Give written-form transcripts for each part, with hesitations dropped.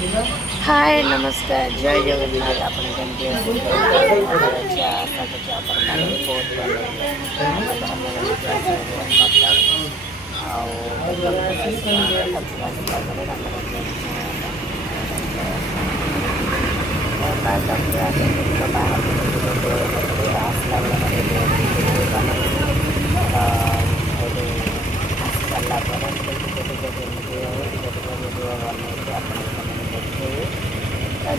हाय नमस्कार जय जगन्नाथ आपण केमती अच्छे आशा करछे आपण माने बहुत भले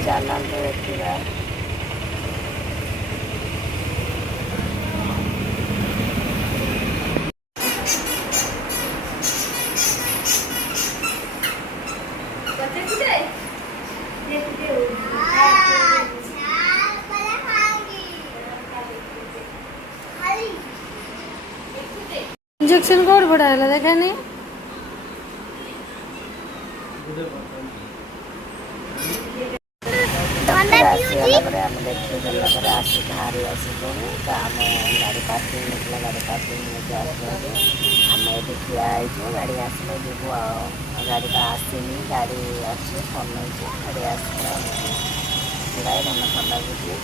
ଚାଲନ୍ତୁ ଦେଖିବା। इंजेक्शन कौन पड़ा है देखा नहीं आसिक हारी आसिक आम गाड़ी पार्किंग निकला गाड़ी पार्किंग आम ये ठिया गाड़ी आसले जीवु गाड़ी तो आसनी गाड़ी अच्छे फोन गाड़ी आसला मन भल लगे।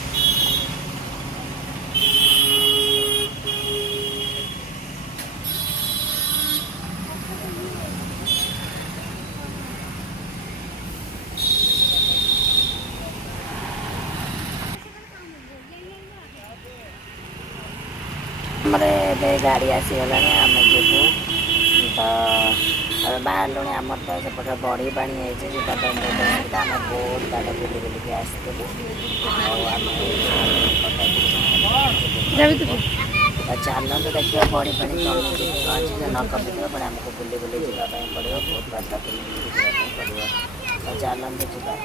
गाड़ी आसीगला आम जीवु तो बाहर लुणी आम तो सेपटे बड़ी पानी आम बहुत बाट बुली बुलिक आसलु चलते देखिए बड़ी पानी कमी अच्छे न कमी पड़े आमको बुली बुली जावाई पड़ो बहुत बाट बुली बुली जावाई पड़ो तो चलते जावा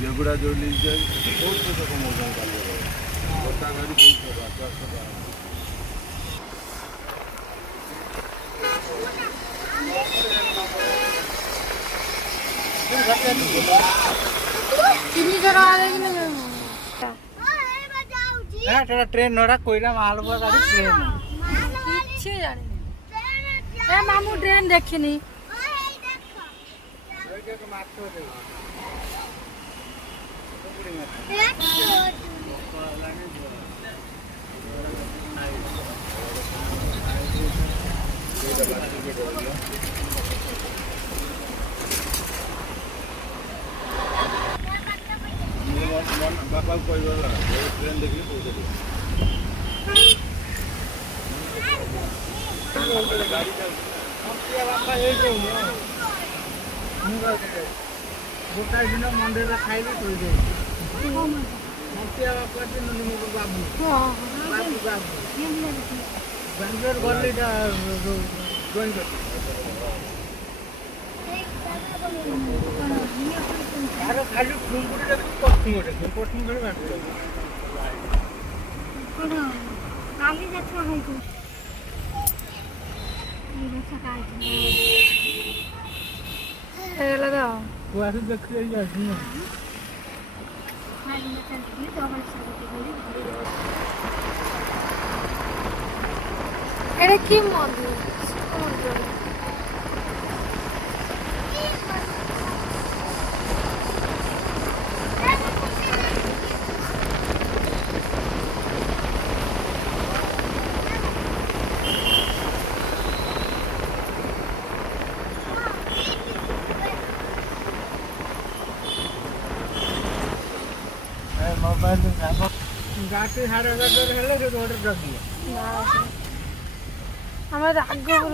झगड़ा जो लीज बहुत पैसा कमाऊँ गाड़ी तीन जगह आ रही नहीं ट्रेन नोड़ा कोईरा मालपुआ गाड़ी ट्रेन किच्छे जाने ए मामू ट्रेन देखिनी बापा कोई ट्रेन देखिए गोटा दिन मंडे खाइले थोड़ी बापा बाबू बाबू बाबू बेंगलोर गली जॉइन कर खाली ठुमकुड़ी पश्चिम गोटे पश्चिम गली बांट तू आस देख এটা কি মন্দির সমুদ্র गाड़ी 11,500 हेले जो रोड जगी আমার আগ্রহ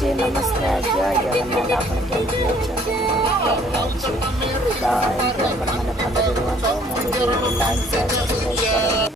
रखुचे नमस्कार जय जगन्नाथ आपण केमती अच्छे तो एमती मैंने भलरे रुहतु मो भिडियो लाइक शेयर सब्सक्राइब